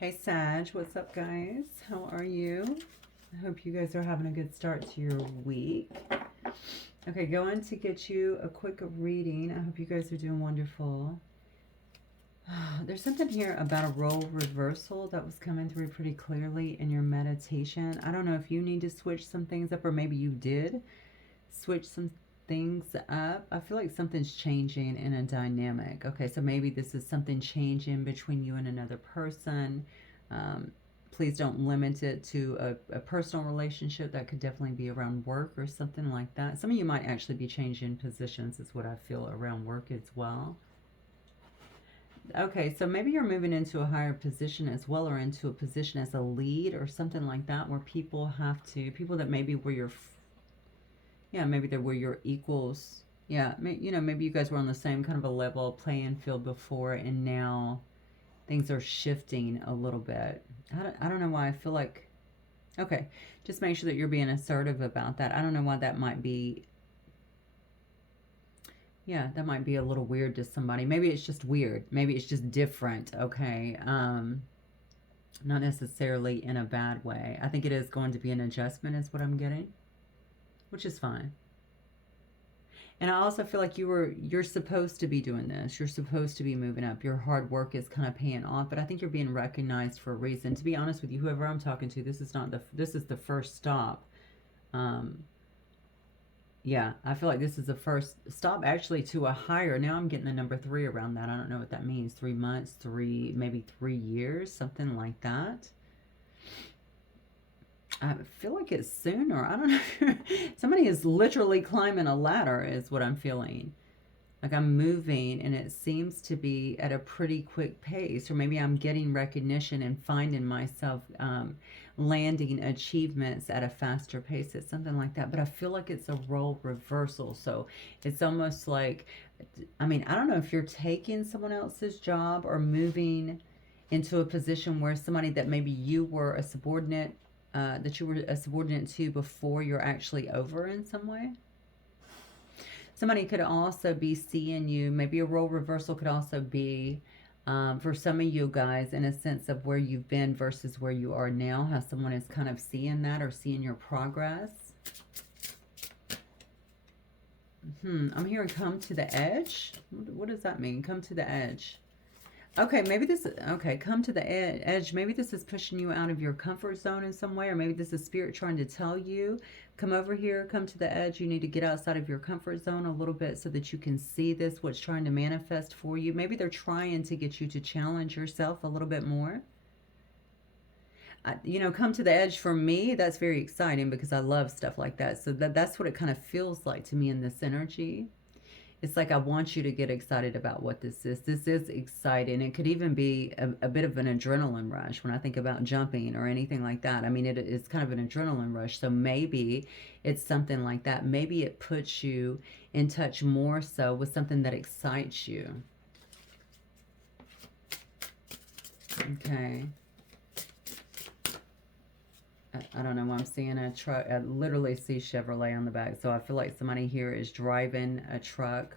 Hey Sag, what's up guys? How are you? I hope you guys are having a good start to your week. Okay, going to get you a quick reading. I hope you guys are doing wonderful. There's something here about a role reversal that was coming through pretty clearly in your meditation. I don't know if you need to switch some things up or maybe you did switch some things up. I feel like something's changing in a dynamic. Okay, so maybe this is something changing between you and another person. Please don't limit it to a personal relationship. That could definitely be around work or something like that. Some of you might actually be changing positions is what I feel around work as well. Okay, so maybe you're moving into a higher position as well, or into a position as a lead or something like that, where people that maybe were your, yeah, maybe they were your equals. Yeah, maybe you guys were on the same kind of a level playing field before, and now things are shifting a little bit. I don't know why I feel like, okay, just make sure that you're being assertive about that. I don't know why that might be, yeah, that might be a little weird to somebody. Maybe it's just weird. Maybe it's just different, okay? Not necessarily in a bad way. I think it is going to be an adjustment is what I'm getting, which is fine. And I also feel like you're supposed to be doing this. You're supposed to be moving up. Your hard work is kind of paying off, but I think you're being recognized for a reason. To be honest with you, whoever I'm talking to, this is the first stop. Yeah, I feel like this is the first stop actually to a higher. Now I'm getting the number 3 around that. I don't know what that means. 3 months, maybe 3 years, something like that. I feel like it's sooner. I don't know. Somebody is literally climbing a ladder is what I'm feeling. Like I'm moving and it seems to be at a pretty quick pace, or maybe I'm getting recognition and finding myself landing achievements at a faster pace. It's something like that, but I feel like it's a role reversal. So it's almost like, I mean, I don't know if you're taking someone else's job or moving into a position where somebody that maybe you were a subordinate, that you were a subordinate to before, you're actually over in some way. Somebody could also be seeing you. Maybe a role reversal could also be, for some of you guys, in a sense of where you've been versus where you are now, how someone is kind of seeing that or seeing your progress. I'm hearing come to the edge. What does that mean? Come to the edge. Okay, maybe come to the edge. Maybe this is pushing you out of your comfort zone in some way, or maybe this is spirit trying to tell you, come over here, come to the edge. You need to get outside of your comfort zone a little bit so that you can see this, what's trying to manifest for you. Maybe they're trying to get you to challenge yourself a little bit more. Come to the edge for me, that's very exciting because I love stuff like that. So that's what it kind of feels like to me in this energy. It's like I want you to get excited about what this is. This is exciting. It could even be a bit of an adrenaline rush when I think about jumping or anything like that. I mean, it's kind of an adrenaline rush. So maybe it's something like that. Maybe it puts you in touch more so with something that excites you. Okay. I don't know why I'm seeing a truck. I literally see Chevrolet on the back. So I feel like somebody here is driving a truck.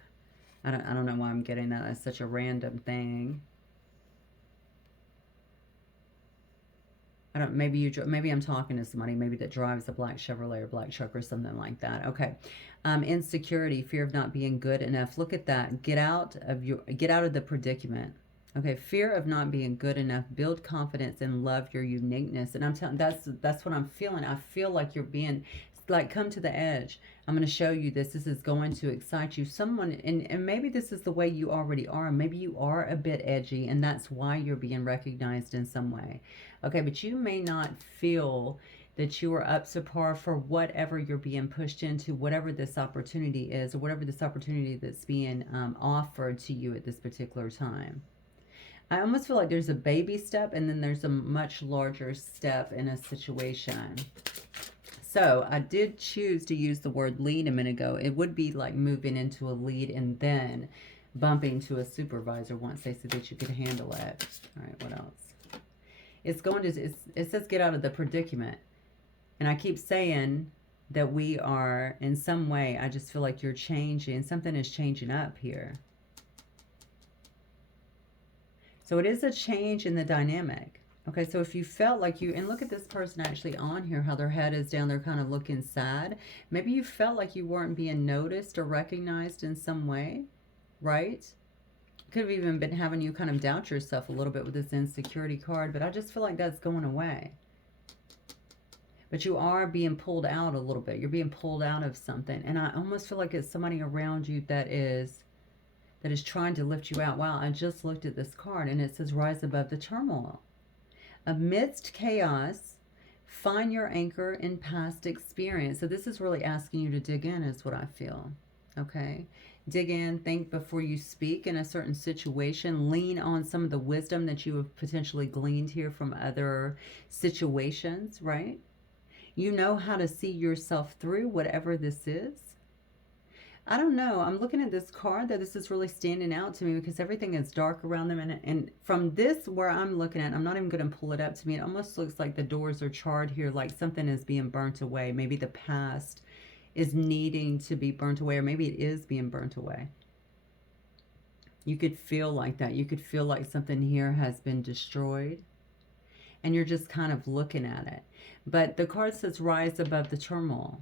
I don't know why I'm getting that. That's such a random thing. Maybe I'm talking to somebody maybe that drives a black Chevrolet or black truck or something like that. Okay. Insecurity, fear of not being good enough. Look at that. Get out of the predicament. Okay, fear of not being good enough. Build confidence and love your uniqueness. And I'm telling, that's what I'm feeling. I feel like you're being, like, come to the edge. I'm going to show you this. This is going to excite you. And maybe this is the way you already are. Maybe you are a bit edgy, and that's why you're being recognized in some way. Okay, but you may not feel that you are up to par for whatever you're being pushed into, whatever this opportunity is, or whatever this opportunity that's being offered to you at this particular time. I almost feel like there's a baby step and then there's a much larger step in a situation. So I did choose to use the word lead a minute ago. It would be like moving into a lead and then bumping to a supervisor once they said that you could handle it. All right, what else? It says get out of the predicament. And I keep saying that we are, in some way, I just feel like you're changing. Something is changing up here. So it is a change in the dynamic. Okay, so if you felt like you, and look at this person actually on here, how their head is down, they're kind of looking sad. Maybe you felt like you weren't being noticed or recognized in some way, right? Could have even been having you kind of doubt yourself a little bit with this insecurity card, but I just feel like that's going away. But you are being pulled out a little bit. You're being pulled out of something. And I almost feel like it's somebody around you that is trying to lift you out. Wow, I just looked at this card and it says rise above the turmoil. Amidst chaos, find your anchor in past experience. So this is really asking you to dig in, is what I feel. Okay? Dig in, think before you speak in a certain situation. Lean on some of the wisdom that you have potentially gleaned here from other situations, right? You know how to see yourself through whatever this is. I don't know. I'm looking at this card that this is really standing out to me because everything is dark around them. And from this, where I'm looking at, I'm not even going to pull it up to me. It almost looks like the doors are charred here, like something is being burnt away. Maybe the past is needing to be burnt away, or maybe it is being burnt away. You could feel like that. You could feel like something here has been destroyed. And you're just kind of looking at it. But the card says rise above the turmoil.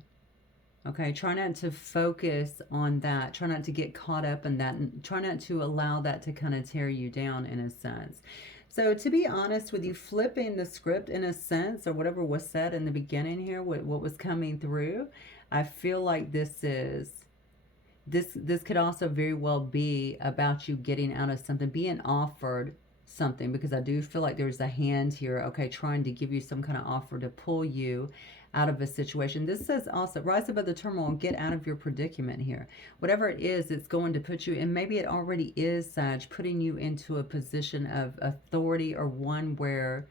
Okay, try not to focus on that. Try not to get caught up in that. And try not to allow that to kind of tear you down in a sense. So to be honest with you, flipping the script in a sense, or whatever was said in the beginning here, what was coming through, I feel like this could also very well be about you getting out of something, being offered something, because I do feel like there's a hand here, okay, trying to give you some kind of offer to pull you out of a situation. This says also rise above the turmoil and get out of your predicament here. Whatever it is, it's going to put you, and maybe it already is, Sag, putting you into a position of authority, or one where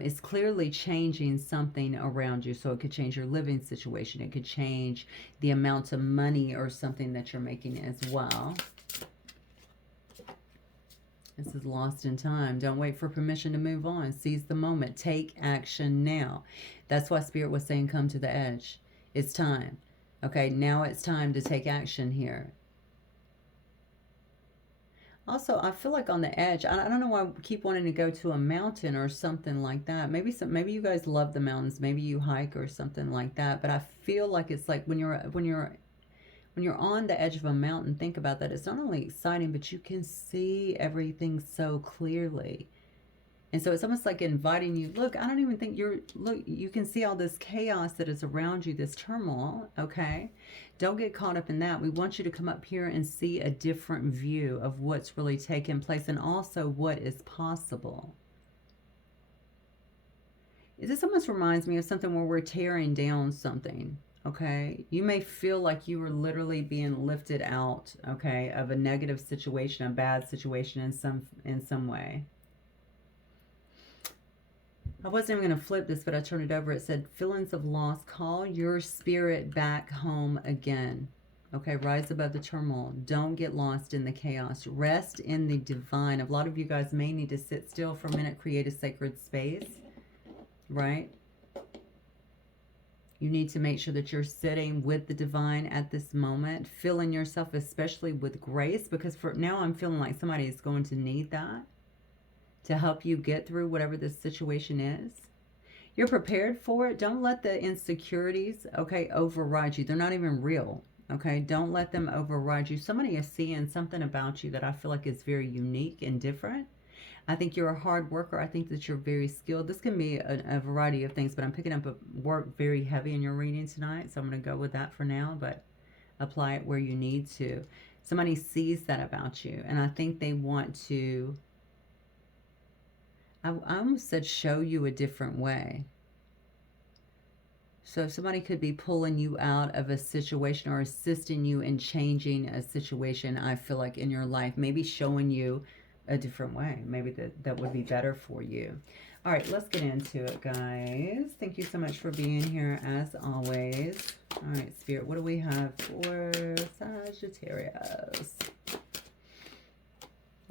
it's clearly changing something around you. So it could change your living situation. It could change the amount of money or something that you're making as well. This is lost in time. Don't wait for permission to move on. Seize the moment. Take action now. That's why Spirit was saying come to the edge. It's time. Okay, now it's time to take action here. Also, I feel like on the edge, I don't know why I keep wanting to go to a mountain or something like that. Maybe you guys love the mountains. Maybe you hike or something like that. But I feel like it's like when you're on the edge of a mountain, think about that. It's not only exciting, but you can see everything so clearly. And so it's almost like inviting you, look, I don't even think you can see all this chaos that is around you, this turmoil, okay? Don't get caught up in that. We want you to come up here and see a different view of what's really taking place, and also what is possible. This almost reminds me of something where we're tearing down something. Okay, you may feel like you were literally being lifted out, okay, of a negative situation, a bad situation in some way. I wasn't even going to flip this, but I turned it over. It said, feelings of loss, call your spirit back home again. Okay, rise above the turmoil. Don't get lost in the chaos. Rest in the divine. A lot of you guys may need to sit still for a minute, create a sacred space, right? You need to make sure that you're sitting with the divine at this moment, filling yourself especially with grace, because for now I'm feeling like somebody is going to need that to help you get through whatever this situation is. You're prepared for it. Don't let the insecurities, okay, override you. They're not even real, okay? Don't let them override you. Somebody is seeing something about you that I feel like is very unique and different. I think you're a hard worker. I think that you're very skilled. This can be a variety of things, but I'm picking up a work very heavy in your reading tonight, so I'm going to go with that for now, but apply it where you need to. Somebody sees that about you, and I think they want to, I almost said show you a different way. So somebody could be pulling you out of a situation or assisting you in changing a situation, I feel like, in your life. Maybe showing you a different way. Maybe that would be better for you. All right, let's get into it, guys. Thank you so much for being here, as always. All right, Spirit, what do we have for Sagittarius?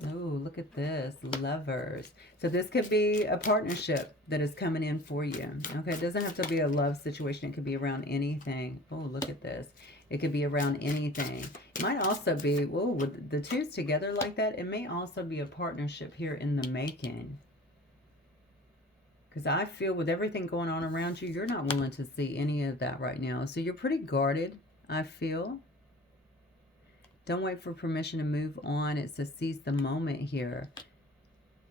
Oh, look at this. Lovers. So this could be a partnership that is coming in for you. Okay, it doesn't have to be a love situation. It could be around anything. Oh, look at this. It could be around anything. It might also be, whoa, with the twos together like that, it may also be a partnership here in the making. Because I feel with everything going on around you, you're not willing to see any of that right now. So you're pretty guarded, I feel. Don't wait for permission to move on. It says seize the moment here.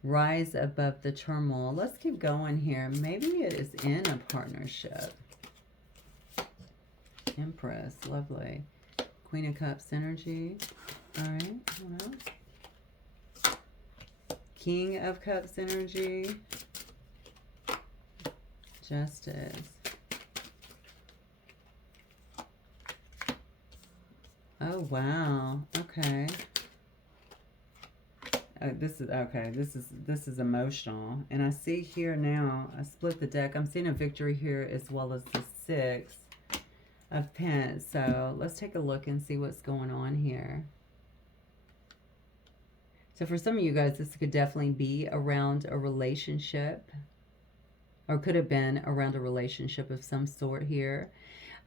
Rise above the turmoil. Let's keep going here. Maybe it is in a partnership. Empress, lovely. Queen of Cups energy. All right, what else? King of Cups energy. Justice. Oh, wow. Okay. This is okay. This is emotional. And I see here now, I split the deck. I'm seeing a victory here as well as the 6 of Pence. So let's take a look and see what's going on here. So for some of you guys, this could definitely be around a relationship, or could have been around a relationship of some sort here.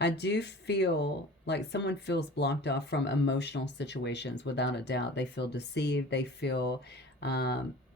I do feel like someone feels blocked off from emotional situations, without a doubt. They feel deceived. They feel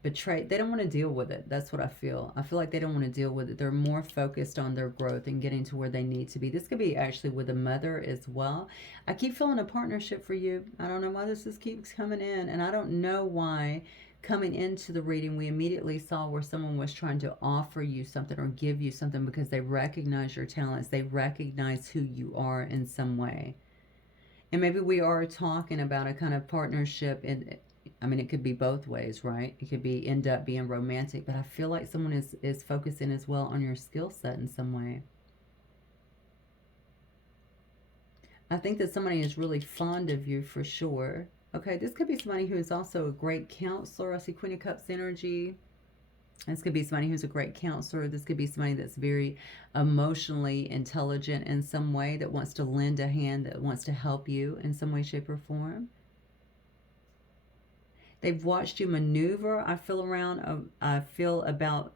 betrayed. They don't want to deal with it. That's what I feel. I feel like they don't want to deal with it. They're more focused on their growth and getting to where they need to be. This could be actually with a mother as well. I keep feeling a partnership for you. I don't know why this just keeps coming in, and I don't know why. Coming into the reading, we immediately saw where someone was trying to offer you something or give you something because they recognize your talents. They recognize who you are in some way. And maybe we are talking about a kind of partnership. I mean, it could be both ways, right? It could be end up being romantic, but I feel like someone is focusing as well on your skill set in some way. I think that somebody is really fond of you for sure. Okay, this could be somebody who is also a great counselor. I see Queen of Cups energy. This could be somebody who's a great counselor. This could be somebody that's very emotionally intelligent in some way, that wants to lend a hand, that wants to help you in some way, shape, or form. They've watched you maneuver. I feel about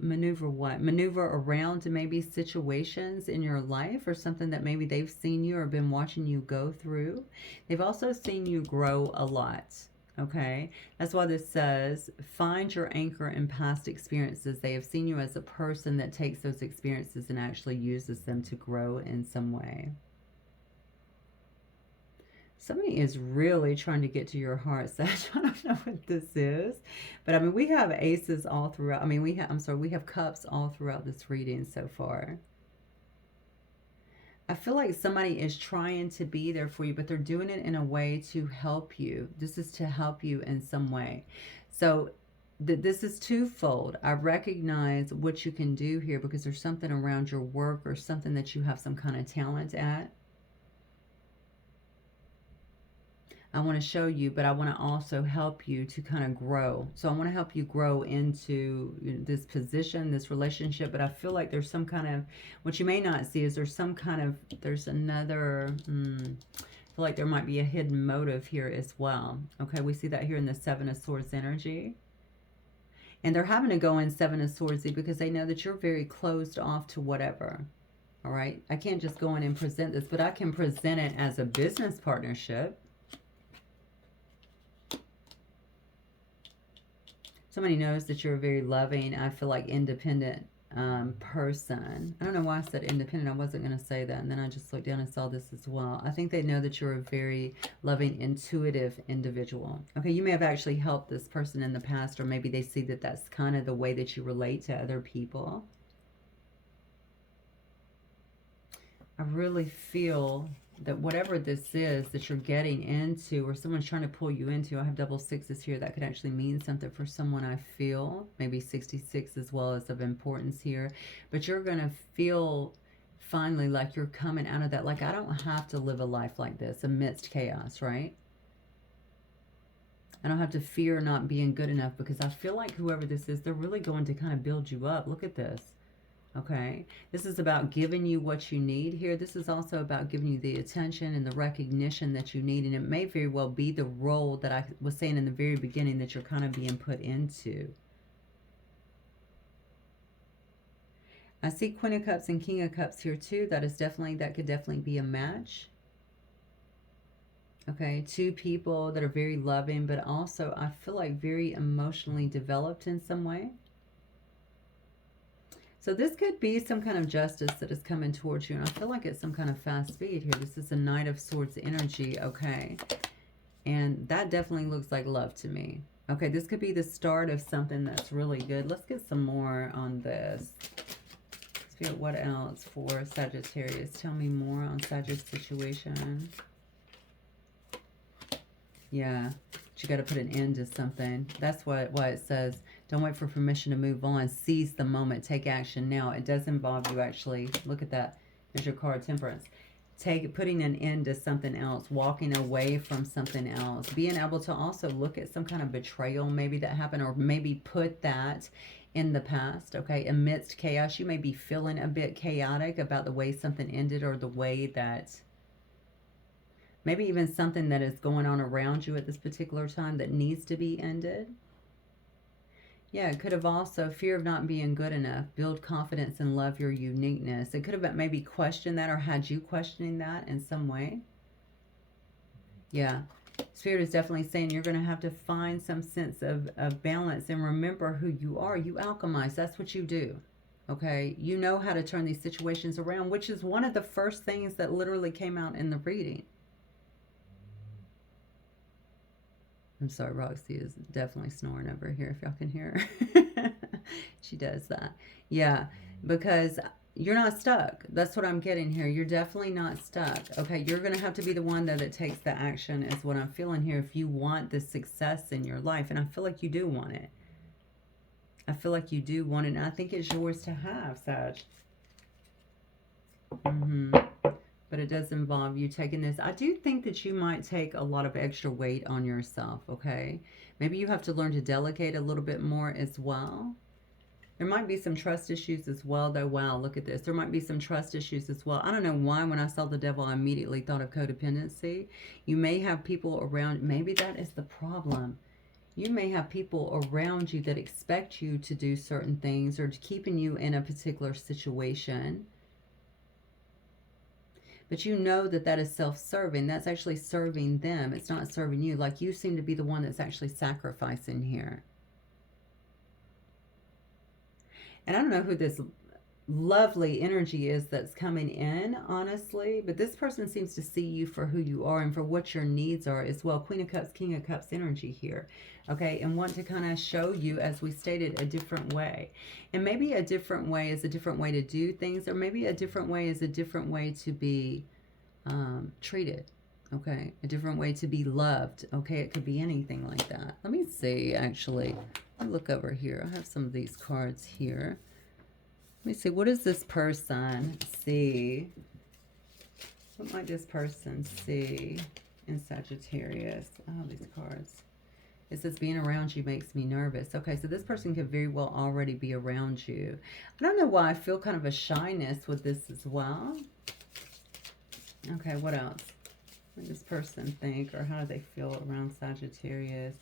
maneuver what? Maneuver around maybe situations in your life, or something that maybe they've seen you or been watching you go through. They've also seen you grow a lot. Okay, that's why this says find your anchor in past experiences. They have seen you as a person that takes those experiences and actually uses them to grow in some way. Somebody is really trying to get to your heart, Sag. I don't know what this is. But I mean, we have aces all throughout. I mean, we have cups all throughout this reading so far. I feel like somebody is trying to be there for you, but they're doing it in a way to help you. This is to help you in some way. So this is twofold. I recognize what you can do here because there's something around your work or something that you have some kind of talent at. I want to show you, but I want to also help you to kind of grow. So I want to help you grow into this position, this relationship, but I feel like there's some kind of, what you may not see is there's another, I feel like there might be a hidden motive here as well. Okay, we see that here in the 7 of Swords energy. And they're having to go in 7 of Swords because they know that you're very closed off to whatever. All right, I can't just go in and present this, but I can present it as a business partnership. Somebody knows that you're a very loving, I feel like, independent person. I don't know why I said independent. I wasn't going to say that. And then I just looked down and saw this as well. I think they know that you're a very loving, intuitive individual. Okay, you may have actually helped this person in the past, or maybe they see that that's kind of the way that you relate to other people. I really feel that whatever this is that you're getting into, or someone's trying to pull you into, I have double sixes here. That could actually mean something for someone, I feel. Maybe 66 as well is of importance here. But you're going to feel finally like you're coming out of that. Like, I don't have to live a life like this amidst chaos, right? I don't have to fear not being good enough, because I feel like whoever this is, they're really going to kind of build you up. Look at this. Okay, this is about giving you what you need here. This is also about giving you the attention and the recognition that you need. And it may very well be the role that I was saying in the very beginning that you're kind of being put into. I see Queen of Cups and King of Cups here too. That could definitely be a match. Okay, two people that are very loving, but also I feel like very emotionally developed in some way. So this could be some kind of justice that is coming towards you. And I feel like it's some kind of fast speed here. This is a Knight of Swords energy, okay? And that definitely looks like love to me. Okay, this could be the start of something that's really good. Let's get some more on this. Let's get what else for Sagittarius. Tell me more on Sagittarius situation. Yeah, but you got to put an end to something. That's why it says, don't wait for permission to move on. Seize the moment. Take action now. It does involve you actually. Look at that. There's your card, Temperance. Putting an end to something else. Walking away from something else. Being able to also look at some kind of betrayal maybe that happened. Or maybe put that in the past. Okay. Amidst chaos. You may be feeling a bit chaotic about the way something ended. Or the way that... maybe even something that is going on around you at this particular time that needs to be ended. Yeah, it could have also fear of not being good enough. Build confidence and love your uniqueness. It could have been maybe questioned that or had you questioning that in some way. Yeah, Spirit is definitely saying you're going to have to find some sense of balance and remember who you are. You alchemize. That's what you do. Okay, you know how to turn these situations around, which is one of the first things that literally came out in the reading. I'm sorry, Roxy is definitely snoring over here, if y'all can hear her. She does that. Yeah, because you're not stuck. That's what I'm getting here. You're definitely not stuck. Okay, you're going to have to be the one that takes the action is what I'm feeling here if you want the success in your life. And I feel like you do want it. I feel like you do want it. And I think it's yours to have, Sag. But it does involve you taking this. I do think that you might take a lot of extra weight on yourself, okay? Maybe you have to learn to delegate a little bit more as well. There might be some trust issues as well, though. Wow, look at this. There might be some trust issues as well. I don't know why when I saw the devil, I immediately thought of codependency. You may have people around. Maybe that is the problem. You may have people around you that expect you to do certain things or keeping you in a particular situation. But you know that that is self-serving. That's actually serving them. It's not serving you. Like you seem to be the one that's actually sacrificing here. And I don't know who this lovely energy is that's coming in, honestly. But this person seems to see you for who you are and for what your needs are as well. Queen of Cups, King of Cups energy here. Okay, and want to kind of show you, as we stated, a different way. And maybe a different way is a different way to do things, or maybe a different way is a different way to be treated. Okay, a different way to be loved. Okay, it could be anything like that. Let me see, actually. Let me look over here. I have some of these cards here. Let me see, what does this person see? What might this person see in Sagittarius? Oh, these cards. It says, being around you makes me nervous. Okay, so this person could very well already be around you. I don't know why I feel kind of a shyness with this as well. Okay, what else? What does this person think, or how do they feel around Sagittarius?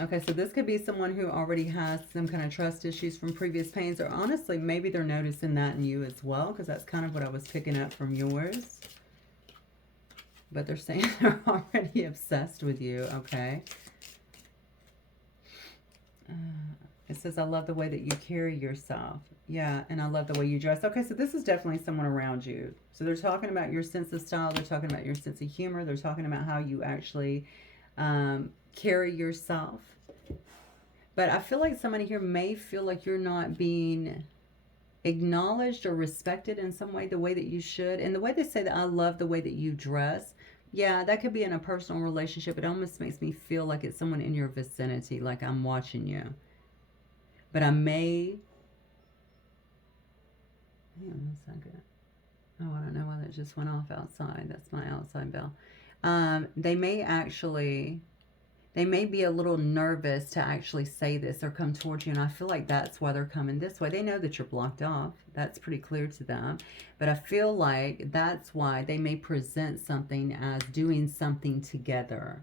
Okay, so this could be someone who already has some kind of trust issues from previous pains, or honestly, maybe they're noticing that in you as well, because that's kind of what I was picking up from yours. But they're saying they're already obsessed with you, okay? It says, I love the way that you carry yourself. Yeah, and I love the way you dress. Okay, so this is definitely someone around you. So they're talking about your sense of style. They're talking about your sense of humor. They're talking about how you actually carry yourself. But I feel like somebody here may feel like you're not being acknowledged or respected in some way, the way that you should. And the way they say that I love the way that you dress, yeah, that could be in a personal relationship. It almost makes me feel like it's someone in your vicinity, like I'm watching you. But I may... hang on a second. Oh, I don't know why that just went off outside. That's my outside bell. They may actually... they may be a little nervous to actually say this or come towards you, and I feel like that's why they're coming this way. They know that you're blocked off. That's pretty clear to them. But I feel like that's why they may present something as doing something together.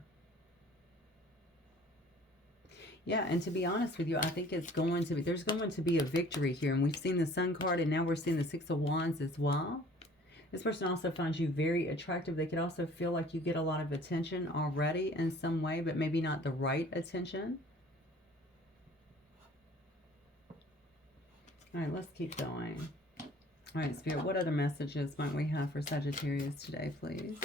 Yeah, and to be honest with you, I think it's going to be, there's going to be a victory here. And we've seen the Sun card, and now we're seeing the Six of Wands as well. This person also finds you very attractive. They could also feel like you get a lot of attention already in some way, but maybe not the right attention. All right, let's keep going. All right, Spirit, what other messages might we have for Sagittarius today, please?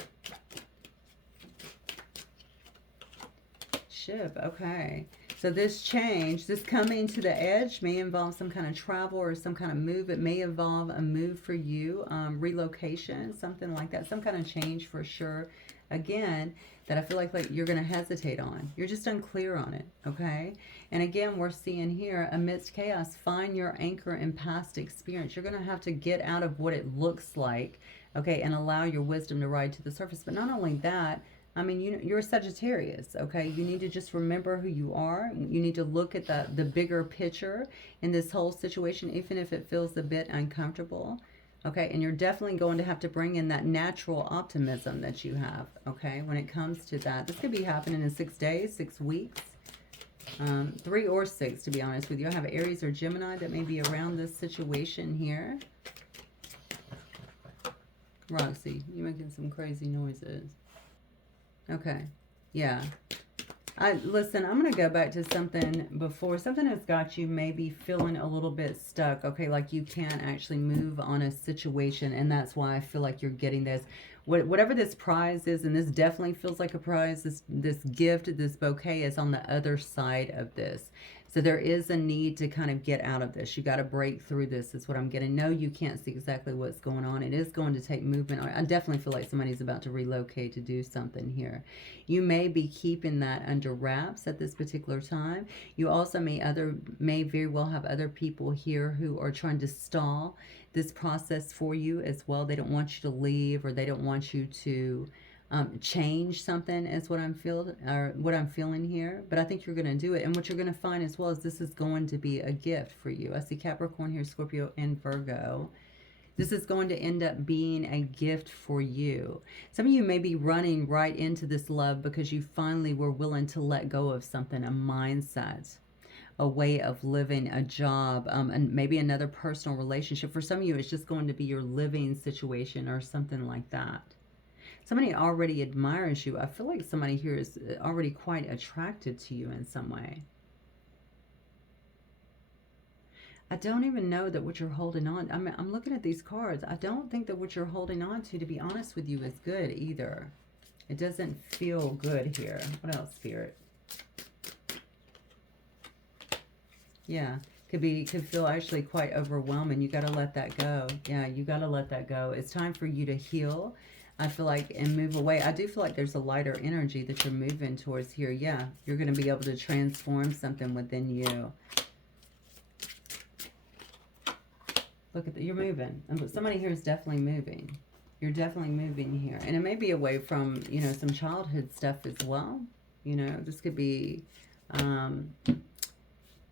Ship, okay. So this change, this coming to the edge may involve some kind of travel or some kind of move. It may involve a move for you, relocation, something like that, some kind of change for sure. Again, that I feel like you're going to hesitate on. You're just unclear on it, okay? And again, we're seeing here, amidst chaos, find your anchor in past experience. You're going to have to get out of what it looks like, okay, and allow your wisdom to rise to the surface. But not only that, I mean, you're a Sagittarius, okay? You need to just remember who you are. You need to look at the bigger picture in this whole situation, even if it feels a bit uncomfortable, okay? And you're definitely going to have to bring in that natural optimism that you have, okay, when it comes to that. This could be happening in 6 days, 6 weeks, 3 or 6, to be honest with you. I have Aries or Gemini that may be around this situation here. Roxy, you're making some crazy noises. Okay, yeah. Listen, I'm going to go back to something before. Something that's got you maybe feeling a little bit stuck, okay? Like you can't actually move on a situation, and that's why I feel like you're getting this. Whatever this prize is, and this definitely feels like a prize, this gift, this bouquet is on the other side of this. So there is a need to kind of get out of this. You got to break through this is what I'm getting. No, you can't see exactly what's going on. It is going to take movement. I definitely feel like somebody's about to relocate to do something here. You may be keeping that under wraps at this particular time. You also may very well have other people here who are trying to stall this process for you as well. They don't want you to leave, or they don't want you to change something is what I'm feeling here. But I think you're going to do it. And what you're going to find as well is this is going to be a gift for you. I see Capricorn here, Scorpio, and Virgo. This is going to end up being a gift for you. Some of you may be running right into this love because you finally were willing to let go of something, a mindset, a way of living, a job, and maybe another personal relationship. For some of you, it's just going to be your living situation or something like that. Somebody already admires you. I feel like somebody here is already quite attracted to you in some way. I don't even know that what you're holding on. I'm looking at these cards. I don't think that what you're holding on to be honest with you, is good either. It doesn't feel good here. What else, Spirit? Yeah. Could feel actually quite overwhelming. You got to let that go. Yeah, you got to let that go. It's time for you to heal. I feel like, and move away. I do feel like there's a lighter energy that you're moving towards here. Yeah, you're going to be able to transform something within you. Look at that. You're moving. And somebody here is definitely moving. You're definitely moving here. And it may be away from, you know, some childhood stuff as well. You know, this could be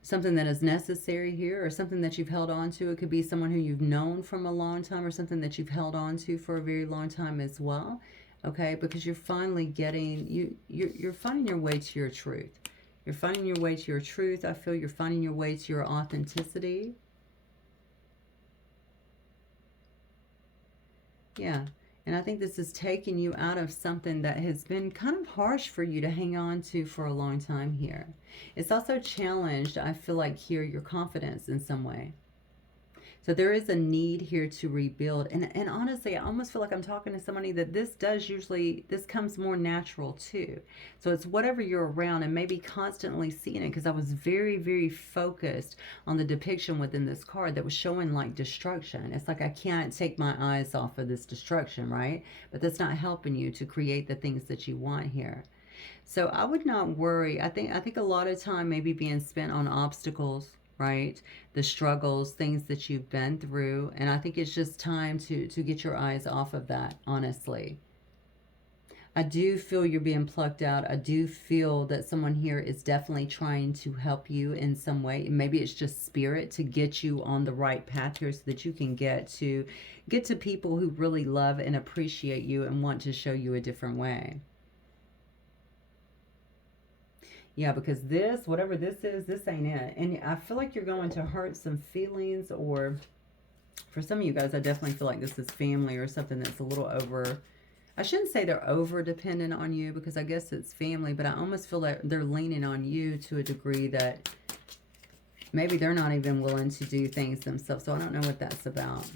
something that is necessary here, or something that you've held on to. It could be someone who you've known from a long time, or something that you've held on to for a very long time as well. Okay, because you're finally getting, you're finding your way to your truth. You're finding your way to your truth. I feel you're finding your way to your authenticity. Yeah. And I think this is taking you out of something that has been kind of harsh for you to hang on to for a long time here. It's also challenged, I feel like here, your confidence in some way. So there is a need here to rebuild. And honestly, I almost feel like I'm talking to somebody that this comes more natural too. So it's whatever you're around, and maybe constantly seeing it, because I was very, very focused on the depiction within this card that was showing like destruction. It's like I can't take my eyes off of this destruction, right? But that's not helping you to create the things that you want here. So I would not worry. I think a lot of time maybe being spent on obstacles, right? The struggles, things that you've been through. And I think it's just time to get your eyes off of that, honestly. I do feel you're being plucked out. I do feel that someone here is definitely trying to help you in some way. Maybe it's just spirit to get you on the right path here so that you can get to people who really love and appreciate you and want to show you a different way. Yeah, because this, whatever this is, this ain't it. And I feel like you're going to hurt some feelings, or for some of you guys, I definitely feel like this is family or something that's a little over. I shouldn't say they're over dependent on you, because I guess it's family, but I almost feel like they're leaning on you to a degree that Maybe they're not even willing to do things themselves. So I don't know what that's about.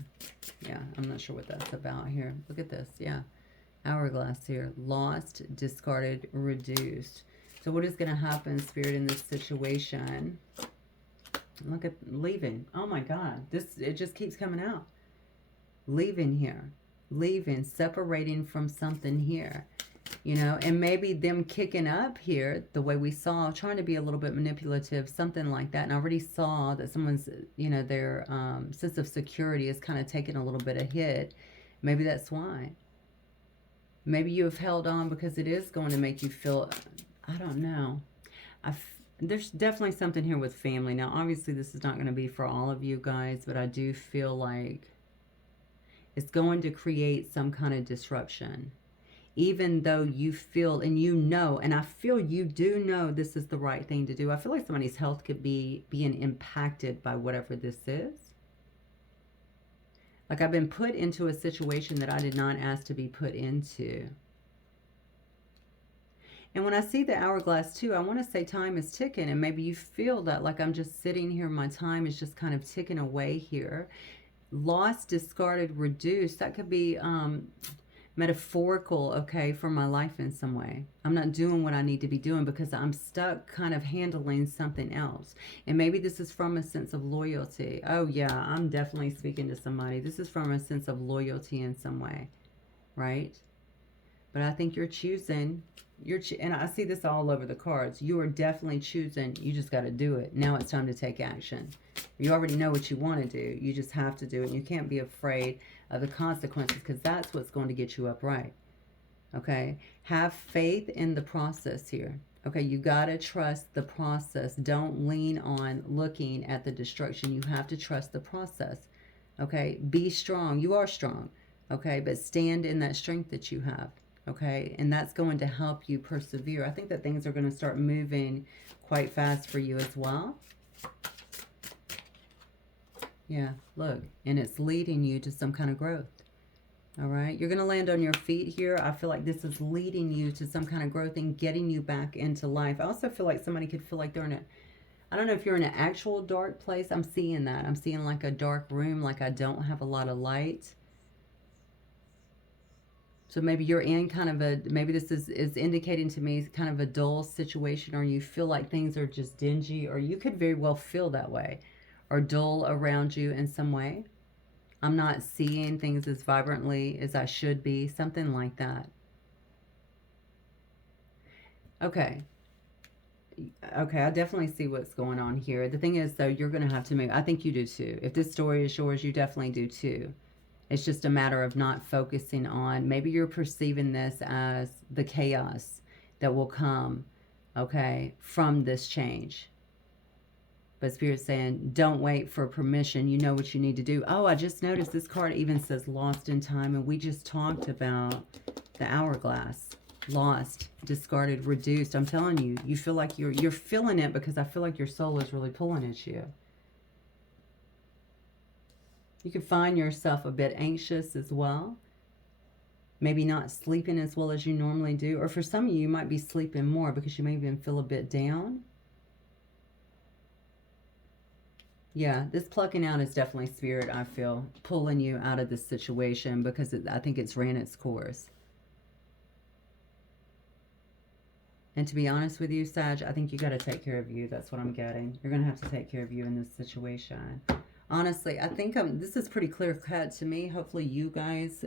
Yeah, I'm not sure what that's about here. Look at this. Yeah. Hourglass here. Lost, discarded, reduced. So what is going to happen, Spirit, in this situation? Look at leaving. Oh my God. It just keeps coming out. Leaving here. Leaving. Separating from something here. You know, and maybe them kicking up here, the way we saw, trying to be a little bit manipulative, something like that. And I already saw that someone's, you know, their sense of security is kind of taking a little bit of hit. Maybe that's why. Maybe you have held on because it is going to make you feel, I don't know. There's definitely something here with family. Now, obviously, this is not going to be for all of you guys, but I do feel like it's going to create some kind of disruption. Even though you feel and you know, and I feel you do know this is the right thing to do. I feel like somebody's health could be being impacted by whatever this is. Like I've been put into a situation that I did not ask to be put into. And when I see the hourglass too, I want to say time is ticking. And maybe you feel that like I'm just sitting here. My time is just kind of ticking away here. Lost, discarded, reduced. That could be metaphorical, okay, for my life in some way. I'm not doing what I need to be doing because I'm stuck kind of handling something else. And maybe this is from a sense of loyalty. Oh yeah, I'm definitely speaking to somebody. This is from a sense of loyalty in some way, right? But I think you're choosing, and I see this all over the cards. You are definitely choosing. You just got to do it. Now it's time to take action. You already know what you want to do. You just have to do it. You can't be afraid of the consequences because that's what's going to get you upright. Okay? Have faith in the process here. Okay? You got to trust the process. Don't lean on looking at the destruction. You have to trust the process. Okay? Be strong. You are strong. Okay? But stand in that strength that you have. Okay? And that's going to help you persevere. I think that things are going to start moving quite fast for you as well. Yeah, look, and it's leading you to some kind of growth. All right, you're going to land on your feet here. I feel like this is leading you to some kind of growth and getting you back into life. I also feel like somebody could feel like they're in a, I don't know if you're in an actual dark place. I'm seeing that. I'm seeing like a dark room, like I don't have a lot of light. So maybe you're in kind of a, maybe this is indicating to me kind of a dull situation, or you feel like things are just dingy, or you could very well feel that way, or dull around you in some way. I'm not seeing things as vibrantly as I should be, something like that. Okay. Okay, I definitely see what's going on here. The thing is, though, you're going to have to move. I think you do too. If this story is yours, you definitely do too. It's just a matter of not focusing on, maybe you're perceiving this as the chaos that will come, okay, from this change. But Spirit's saying, don't wait for permission. You know what you need to do. Oh, I just noticed this card even says lost in time. And we just talked about the hourglass. Lost, discarded, reduced. I'm telling you, you feel like you're feeling it because I feel like your soul is really pulling at you. You can find yourself a bit anxious as well. Maybe not sleeping as well as you normally do. Or for some of you, you might be sleeping more because you may even feel a bit down. Yeah, this plucking out is definitely Spirit, I feel, pulling you out of this situation because I think it's ran its course. And to be honest with you, Sag, I think you got to take care of you. That's what I'm getting. You're going to have to take care of you in this situation. Honestly, I think this is pretty clear cut to me. Hopefully you guys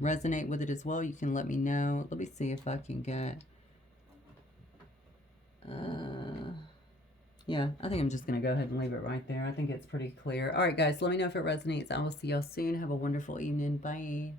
resonate with it as well. You can let me know. Let me see if I can get... yeah, I think I'm just going to go ahead and leave it right there. I think it's pretty clear. All right, guys, let me know if it resonates. I will see y'all soon. Have a wonderful evening. Bye.